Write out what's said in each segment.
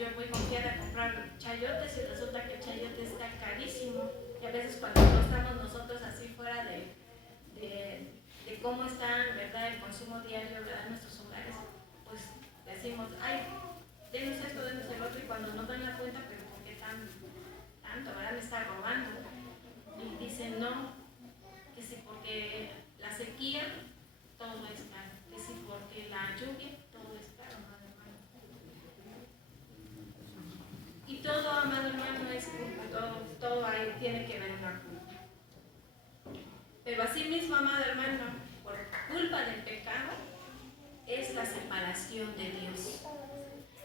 yo voy confiada a comprar chayotes y resulta que el chayote está carísimo. Y a veces cuando no estamos nosotros así fuera de cómo están, ¿verdad?, el consumo diario, ¿verdad?, en nuestros hogares, pues decimos, ay, denos esto, denos el otro, y cuando nos dan la cuenta, pero ¿por qué tanto, verdad?, me está robando. Y dicen, no, que sí, porque la sequía, todo es caro, que sí, porque la lluvia, todo es caro, amado hermano. Y todo, amado hermano, es culpa, todo ahí tiene que ver una culpa. Pero así mismo, amado hermano, por culpa del pecado, es la separación de Dios.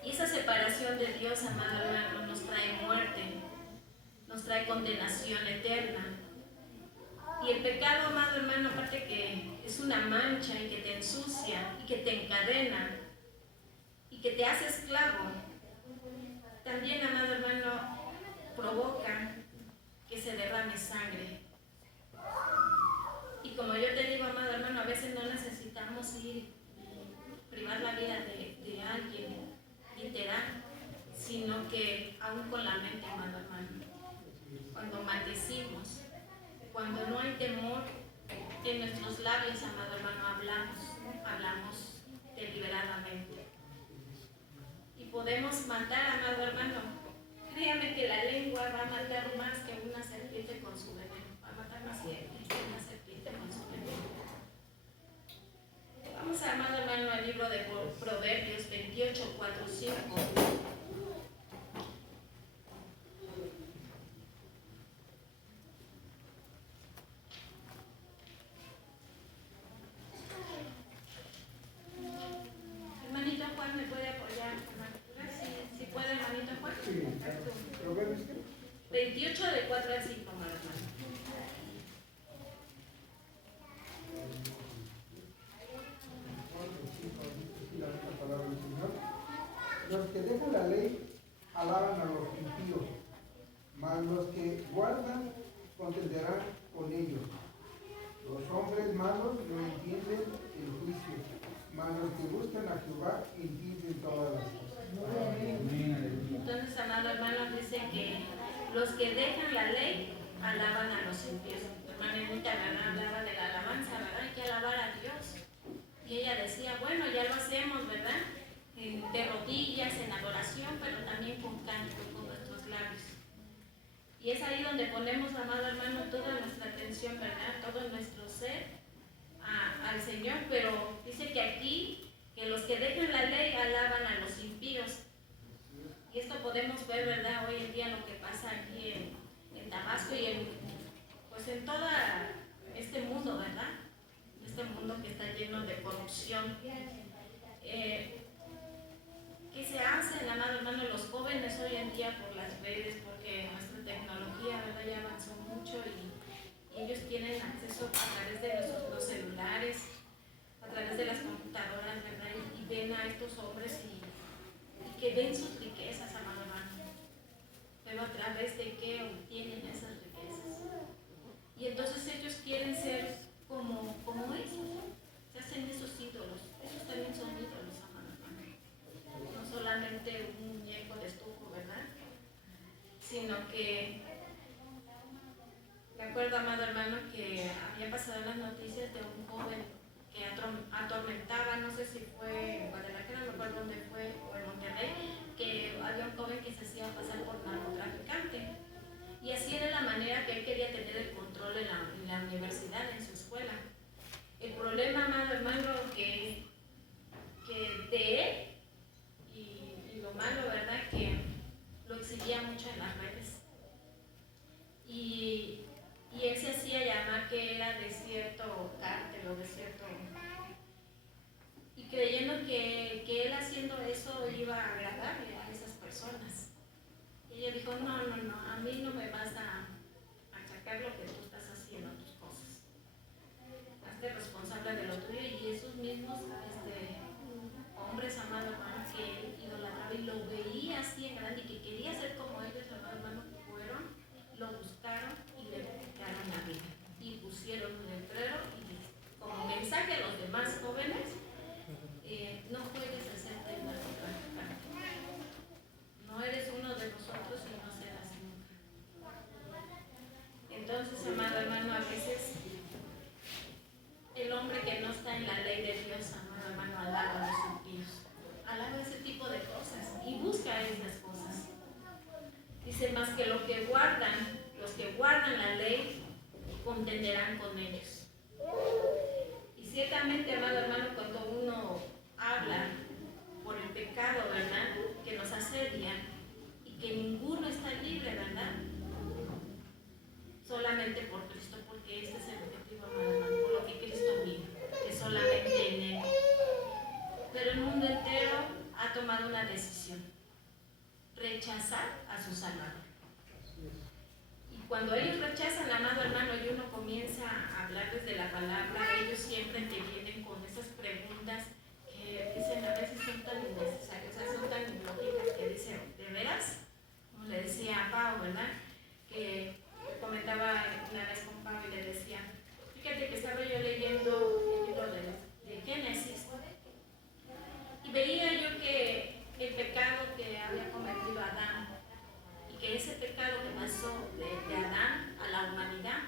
Y esa separación de Dios, amado hermano, nos trae muerte, nos trae condenación eterna. Y el pecado, amado hermano, aparte que es una mancha y que te ensucia y que te encadena y que te hace esclavo, también, amado hermano, provoca que se derrame sangre. Y como yo te digo, amado hermano, a veces no necesitamos ir privar la vida de alguien literal, sino que aún con la mente, amado hermano, cuando maldecimos, cuando no hay temor en nuestros labios, amado hermano, hablamos deliberadamente. Y podemos matar, amado hermano. Créame que la lengua va a matar más que una serpiente con su veneno. Va a matar más que una serpiente con su veneno. Vamos, amado hermano, al libro de Proverbios 28, 4, 5. Hermanito Juan, ¿me puede apoyar? Si puede, hermanito Juan. Sí, Proverbios 28 de 4 al 5, amado hermano. La palabra del Señor. Los que dejan la ley alaban a los impíos, mas los que guardan contenderán con ellos. Los hombres malos no entienden el juicio, mas los que buscan a Jehová entienden todas las cosas. Entonces, amado hermano, dice que los que dejan la ley alaban a los impíos. Hermanita, ¿verdad?, hablaba de la alabanza, ¿verdad? Hay que alabar a Dios. Y ella decía, bueno, ya lo hacemos, ¿verdad?, de rodillas, en adoración, pero también con canto, con nuestros labios. Y es ahí donde ponemos, amado hermano, toda nuestra atención, ¿verdad?, todo nuestro ser al Señor. Pero dice que aquí, que los que dejan la ley alaban a los impíos. Y esto podemos ver, ¿verdad?, hoy en día lo que pasa aquí en Tabasco y pues en todo este mundo, ¿verdad? Este mundo que está lleno de corrupción. ¿Qué se hace, amado hermano, los jóvenes hoy en día por las redes? Porque nuestra tecnología, ¿verdad?, ya avanzó mucho y ellos tienen acceso a través de los celulares, a través de las computadoras, ¿verdad? Y ven a estos hombres y que ven sus riquezas, amado hermano. Pero a través de qué obtienen esas riquezas. Y entonces ellos quieren ser como esos. Se hacen esos ídolos. Esos también son ídolos, amado hermano. No solamente un muñeco de estuco, ¿verdad?, sino que me acuerdo, amado hermano, que había pasado en las noticias de un joven que atormentaba, no sé si fue en Guadalajara, no me acuerdo dónde fue, o en Monterrey, que había un joven que se hacía pasar por narcotraficante. Y así era la manera que él quería tener el control en la universidad, en su escuela. El problema, amado hermano, que de él, y lo malo, ¿verdad?, que lo exhibía mucho en las redes. Y él se hacía llamar que era de cierto cártel o de cierto... Y creyendo que él haciendo eso iba a agradarle a esas personas. Y ella dijo, no, a mí no me vas a achacar lo que tú estás haciendo, tus cosas. Hazte responsable de lo tuyo. Y esos mismos hombres, amado hermano, que él idolatraba y lo veía así en grande y que quería ser como ellos, amado hermano, fueron, lo buscaron y le quitaron la vida. Y pusieron un letrero y como mensaje a los demás jóvenes, no juegues a ser narcotraficante. No rechazar a su Salvador. Y cuando ellos rechazan, amado hermano, y uno comienza a hablarles de la palabra, ellos siempre te vienen con esas preguntas que dicen a veces son tan innecesarias, o sea, son tan ilógicas que dicen, ¿de veras? Como le decía a Pau, ¿verdad? Que comentaba una vez con Pau y le decía, fíjate que estaba yo leyendo el libro de Génesis y veía yo que el pecado que había cometido Adán y que ese pecado que pasó de Adán a la humanidad,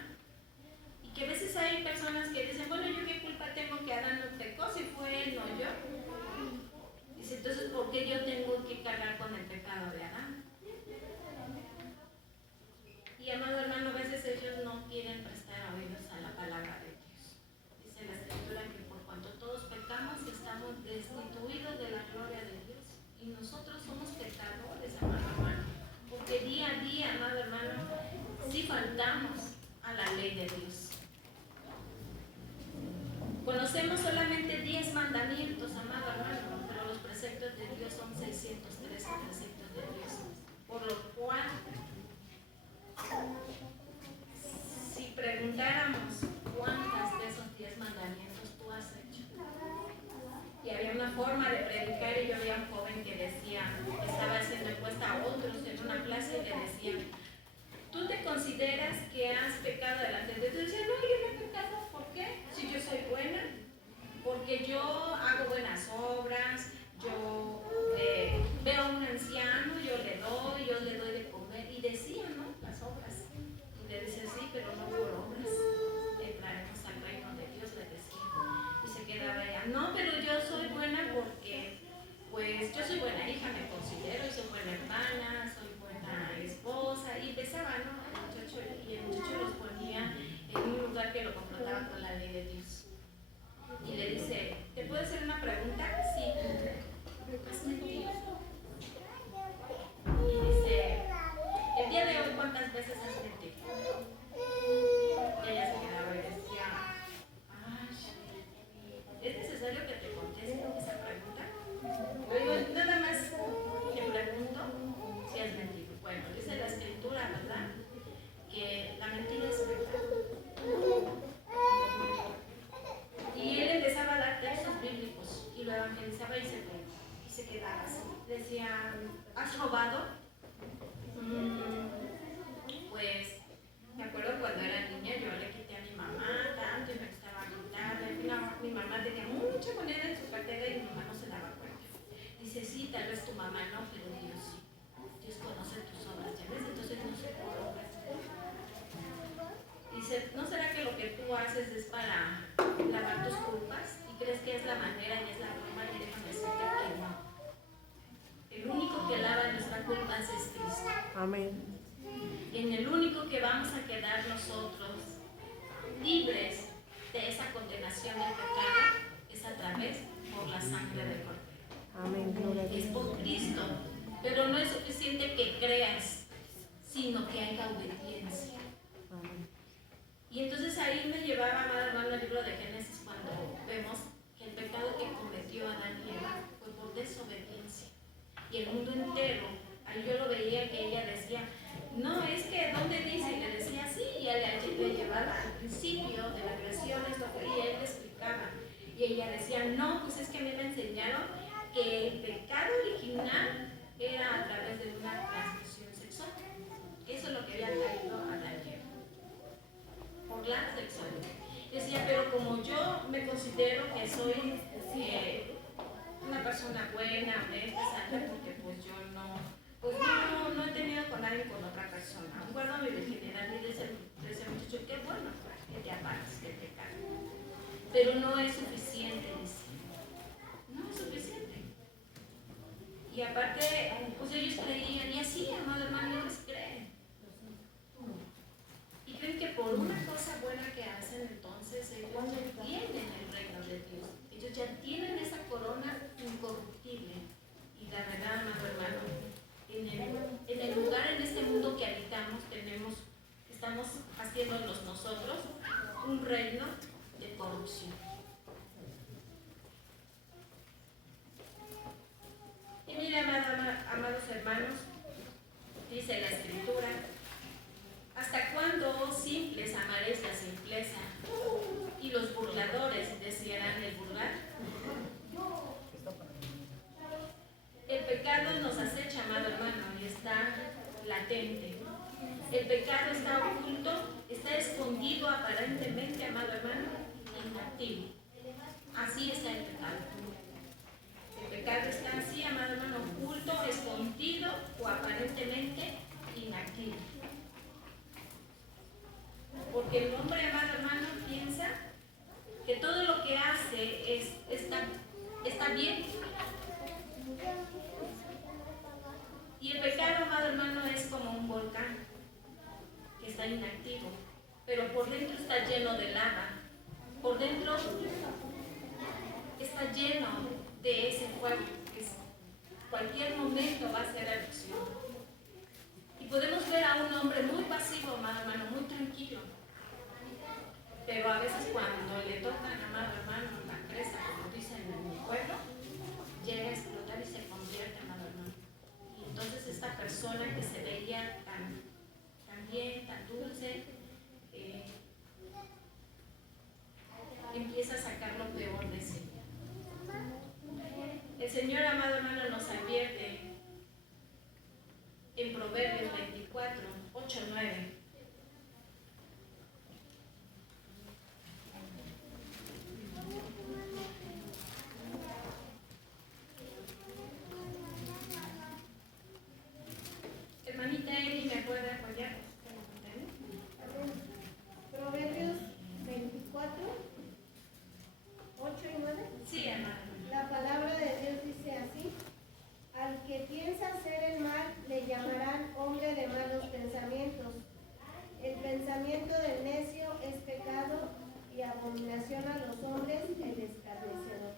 y que a veces hay personas que dicen, bueno, ¿yo qué culpa tengo que Adán no pecó si fue él, no yo? Dice, entonces, ¿por qué yo tengo que cargar con el pecado de Adán? Y amado hermano, a veces ellos no quieren prestar oídos a la palabra de Dios. Dice la Escritura que por cuanto todos pecamos estamos destituidos de la gloria de Dios. Y nosotros somos pecadores, amado hermano. Porque día a día, amado hermano, sí faltamos a la ley de Dios. Conocemos solamente 10 mandamientos, amado hermano, pero los preceptos de Dios son 613 preceptos de Dios. Por lo cual, si preguntáramos cuántas de esos 10 mandamientos tú has hecho, y había una forma de predicar, y yo había un joven que decía, que estaba haciendo encuesta a otros en una clase y le decían, ¿tú te consideras que has pecado delante de Dios? Y decía, no, yo no he pecado. ¿Por qué? Si yo soy buena, porque yo hago buenas obras, yo veo a un anciano, yo le doy de comer, y decía, ¿no? Las obras. Y le dice, sí, pero no por obras entraremos al reino de Dios, le decía. Y se quedaba ella, no, pero yo soy buena porque, pues, yo soy buena hija, me considero, soy buena hermana, soy buena esposa. Y empezaba, ¿no? El muchacho los ponía en un lugar que lo confrontaba con la ley de Dios. Y le dice, ¿te puedo hacer una pregunta? Sí. ¿Has mentido? Y dice, el día de hoy, ¿cuántas veces has mentido? Y ella se quedaba y decía, ay, ¿es necesario que te conteste esa pregunta? Oigo, nada más te pregunto si has mentido. Bueno, dice la Escritura, ¿verdad? Que la mentira es pecado. Y él empezaba a dar textos bíblicos y lo evangelizaba y se quedaba así. Decía, ¿has robado? Pues me acuerdo cuando era niña, yo le quité a mi mamá tanto y me gustaba quitarle. Mi mamá tenía mucha moneda en su cartera y mi mamá no se daba cuenta. Dice, sí, tal vez tu mamá no, pero Dios sí. Dios conoce tus obras, ¿ya ves? Entonces no se por obras. Dice, ¿no será que lo que tú haces es para lavar tus culpas? ¿Y crees que es la manera y es la forma? Y déjame decirte que no. El único que lava nuestras culpas es Cristo. Amén. En el único que vamos a quedar nosotros libres de esa condenación del pecado es a través por la sangre del Cordero. Amén. Gloria a Dios. Es por Cristo. Pero no es suficiente que creas, sino que haya obediencia. Amén. Y entonces ahí me llevaba, amado hermano, al libro de Génesis, cuando vemos que el pecado que cometió Adán y Eva fue por desobediencia. Y el mundo entero, ahí yo lo veía que ella decía, no, es que, ¿dónde dice? Y le decía, sí, y le llevaba al principio de la creación, esto fue, y él le explicaba. Y ella decía, no, pues es que a mí me enseñaron que el pecado original era a través de una transmisión sexual. Eso es lo que había traído Adán y Eva. Por la sexualidad. Decía, pero como yo me considero que soy una persona buena, honesta, santa, porque pues yo no he tenido con nadie con otra persona. Guardo mi virginidad y dice muchacho, qué bueno, que te apartes del pecado. Pero no es suficiente, dice. No es suficiente. Y aparte, pues ellos creían, y así, amado hermano, ellos creen. Y creen que por una cosa buena que hacen, entonces ellos ya tienen el reino de Dios. Ellos ya tienen esa corona incorruptible. Y la verdad, amado hermano, en el lugar, en este mundo que habitamos, estamos haciéndonos nosotros un reino de corrupción. Y mire, amados hermanos, pecado está oculto, está escondido aparentemente, amado hermano, inactivo. Así está el pecado. El pecado está así, amado hermano, oculto, escondido o aparentemente inactivo. Porque el hombre, amado hermano, piensa que todo lo que hace está bien. Y el pecado, amado hermano, es como un volcán que está inactivo, pero por dentro está lleno de lava. Por dentro está lleno de ese fuego que cualquier momento va a ser erupción. Y podemos ver a un hombre muy pasivo, amado hermano, muy tranquilo. Pero a veces cuando le tocan, amado hermano, la presa, como dicen en mi pueblo, llega a explotar y se convierte, amado hermano. Y entonces esta persona que se veía tan bien, tan dulce, empieza a sacar lo peor de sí. El Señor, amado hermano, nos advierte en Proverbios 24, 8, 9. Hermanita Eli, ¿me puede apoyar? Proverbios 24, 8 y 9. Sí, hermano. La palabra de Dios dice así: al que piensa hacer el mal le llamarán hombre de malos pensamientos. El pensamiento del necio es pecado y abominación a los hombres el escarnecedor.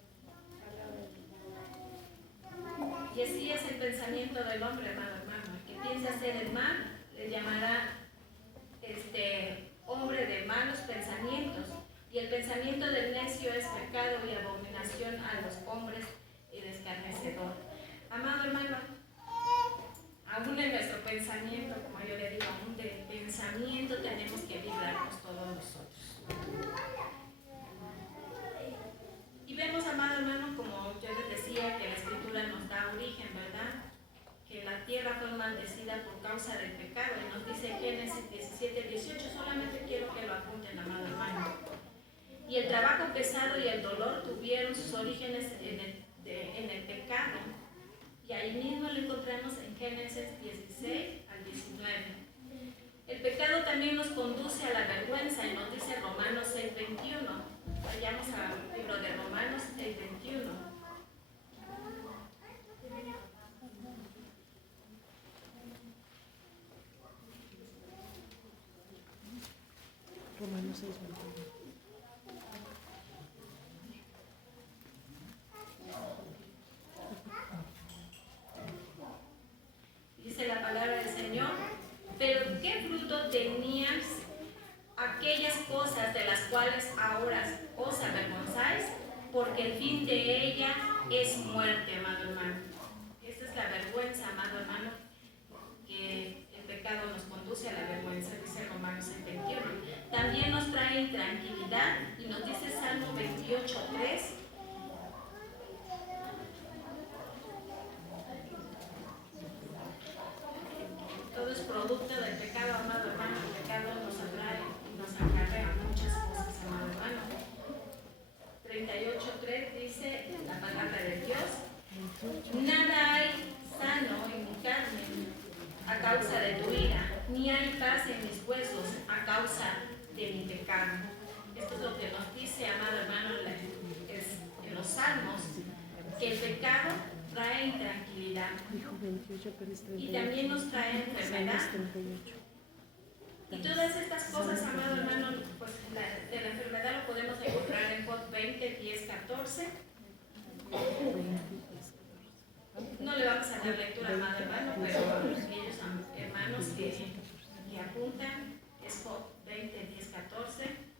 Y así es el pensamiento del hombre, amado hermano. El que piensa hacer el mal le llamará hombre de malos pensamientos. Y el pensamiento del necio es pecado y abominación a los hombres y escarnecedor. Amado hermano, aún en nuestro pensamiento, como yo le digo, aún del pensamiento tenemos que librarnos todos nosotros. Y vemos, amado hermano, como yo les decía, que la Escritura nos da origen, ¿verdad? Que la tierra fue maldecida por causa del pecado. Y nos dice Génesis 17, 18, solamente quiero que lo apunten, amado hermano. Y el trabajo pesado y el dolor tuvieron sus orígenes en el pecado. Y ahí mismo lo encontramos en Génesis 16 al 19. El pecado también nos conduce a la vergüenza y nos dice Romanos 6, 21. Vayamos al libro de Romanos 6, 21. Romanos 6, 21. Dice la palabra del Señor: pero ¿qué fruto tenías aquellas cosas de las cuales ahora os avergonzáis? Porque el fin de ella es muerte, amado hermano. Esta es la vergüenza, amado hermano, que el pecado nos conduce a la vergüenza, dice Romanos 21. También nos trae intranquilidad y nos dice Salmo 28, 3. Todo es producto del pecado, amado hermano. El pecado nos atrae y nos acarrea muchas cosas, amado hermano. 38:3 dice la palabra de Dios: nada hay sano en mi carne a causa de tu ira, ni hay paz en mis huesos a causa de mi pecado. Esto es lo que nos dice, amado hermano, en los salmos, que el pecado trae intranquilidad y también nos trae enfermedad. Y todas estas cosas, amado hermano, pues de la enfermedad lo podemos encontrar en Job 20, 10, 14. No le vamos a dar lectura, amado hermano, pero aquellos hermanos que apuntan, es Job 20, 10, 14.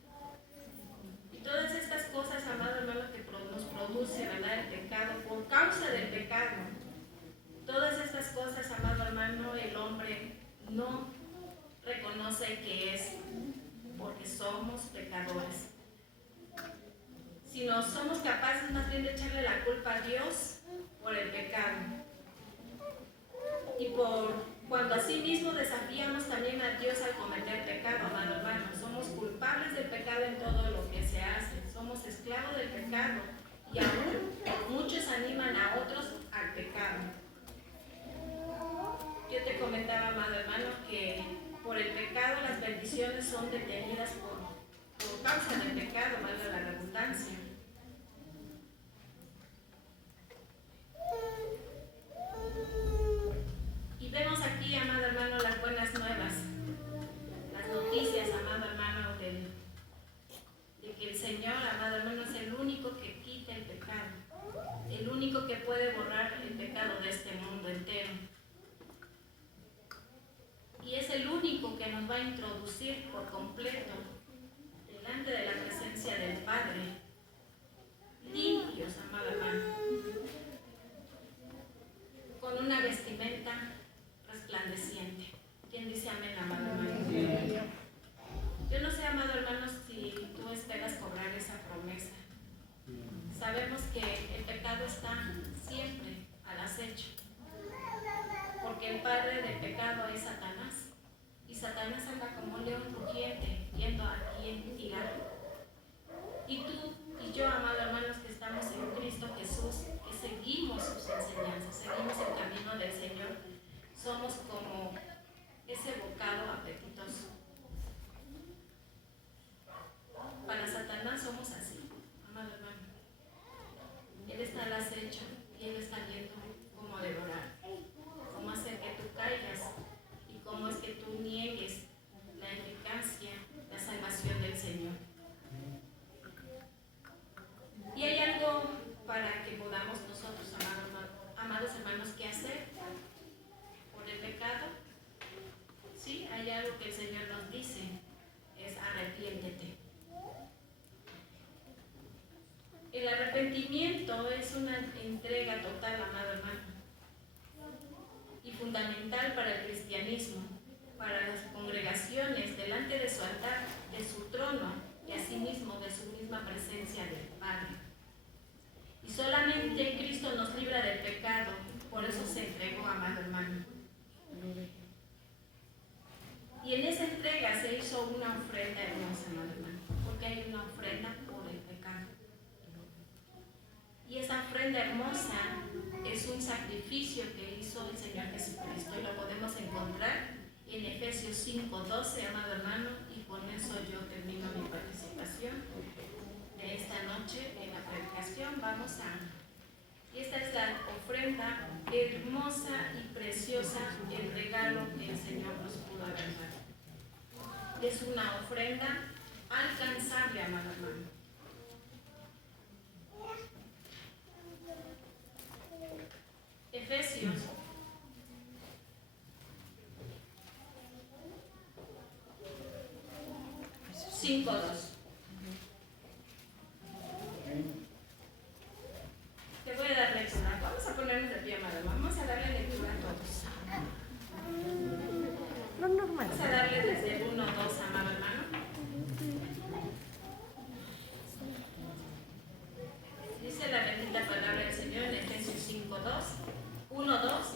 Y todas estas cosas, amado hermano, que nos produce, ¿verdad?, el pecado, por causa del pecado. Todas estas cosas, amado hermano, el hombre no reconoce que es porque somos pecadores. Si no somos capaces más bien de echarle la culpa a Dios por el pecado. Y por cuando así mismo desafiamos también a Dios a son detenidas por causa del pecado, valga la redundancia. Y vemos aquí, amado hermano, las buenas nuevas, las noticias, amado hermano, de que el Señor, amado hermano, es el único que quita el pecado, el único que puede borrar el pecado de este mundo entero. Y es el único que nos va a introducir por completo delante de la presencia del Padre, limpios, amado hermano, con una vestimenta resplandeciente. ¿Quién dice amén, amado hermano? Yo no sé, amado hermano, si tú esperas cobrar esa promesa. Sabemos que el pecado está siempre al acecho, porque el padre del pecado es Satanás, y Satanás anda como un león rugiente, viendo a quién tirar. Y tú y yo, amados hermanos, que estamos en Cristo Jesús, que seguimos sus enseñanzas, seguimos el camino del Señor, somos como ese bocado apetitoso. Para Satanás somos así, amado hermano. Él está al acecho y él está viendo cómo devorar, cómo hacer que tú caigas y cómo es que tú niegues la eficacia, la salvación del Señor. Y hay algo para que podamos nosotros, amados hermanos, ¿qué hacer por el pecado? Sí, hay algo que el Señor nos dice, es arrepiéntete. El arrepentimiento es una entrega total, amado hermano, y fundamental para el cristianismo, para las congregaciones delante de su altar, de su trono y asimismo de su misma presencia del Padre. Y solamente Cristo nos libra del pecado, por eso se entregó, amado hermano. Y en esa entrega se hizo una ofrenda hermosa, amado hermano, porque hay una ofrenda por el pecado. Y esa ofrenda hermosa es un sacrificio que hizo el Señor Jesucristo, y lo podemos encontrar en Efesios 5:12, amado hermano, y con eso yo termino mi participación de esta noche en la predicación. Y esta es la ofrenda hermosa y preciosa, el regalo que el Señor nos pudo haber dado. Es una ofrenda alcanzable, amado hermano. Efesios 5:2. Te voy a dar lectura. Vamos a ponernos de pie, amado. Vamos a darle lectura a todos. Lo normal. Vamos a darle desde el 1:2, amado hermano. Dice la bendita palabra del Señor en Efesios 1:2.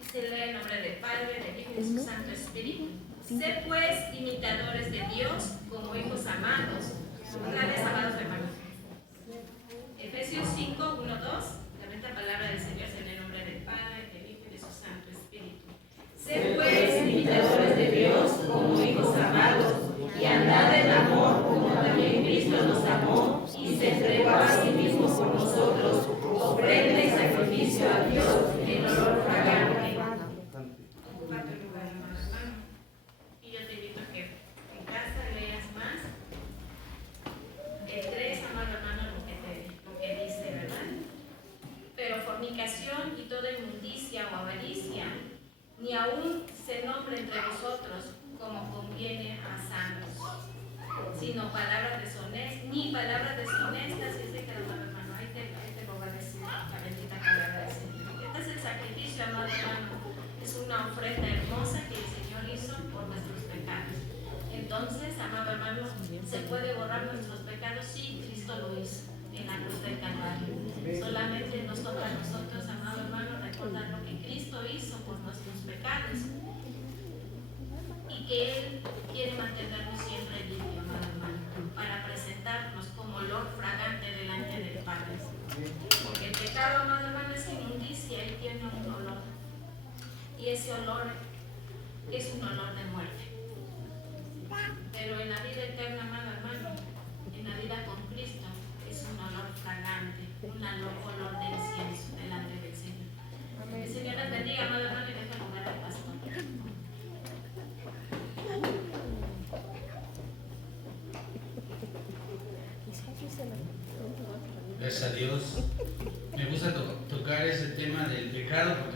Y se lee en nombre del Padre, del Hijo y de su Santo Espíritu. Sé pues imitadores de Dios como hijos amados. Grandes amados hermanos. Efesios 5:1-2. La bendita palabra del Señor se lee en nombre del Padre, del Hijo y de su Santo Espíritu. Sé pues imitadores de Dios como hijos amados, y andad en amor como también Cristo nos amó y se entregó a sí mismo por nosotros, ofrenda y sacrificio a Dios en olor fragante. Ocupa tu lugar, amado hermano. Y yo te invito a que en casa leas más el 3, amado hermano, lo que dice, ¿verdad? Pero fornicación y toda inmundicia o avaricia, ni aún se nombre entre vosotros como conviene a santos, sino palabras deshonestas, ni palabras deshonestas, y ese que amado hermano, ahí te lo va a decir la bendita palabra del Señor. Este es el sacrificio, amado hermano, es una ofrenda hermosa que el Señor hizo por nuestros pecados. Entonces, amado hermano, ¿se puede borrar nuestros pecados? Sí, Cristo lo hizo en la cruz del Calvario. Solamente nos toca a nosotros, amado hermano, recordar lo que Cristo hizo por nuestros pecados y que Él quiere mantenernos siempre limpios, amado hermano, para presentarnos como olor fragante delante del Padre. Porque el pecado, amado hermano, es inmundicia y tiene un olor. Y ese olor es un olor de muerte. vida eterna, amado hermano, en la vida con Cristo, es un olor fragante, un olor de incienso delante del Señor. El Señor les bendiga, amado hermano, y deja lugar al pastor. Gracias a Dios. Me gusta tocar ese tema del pecado porque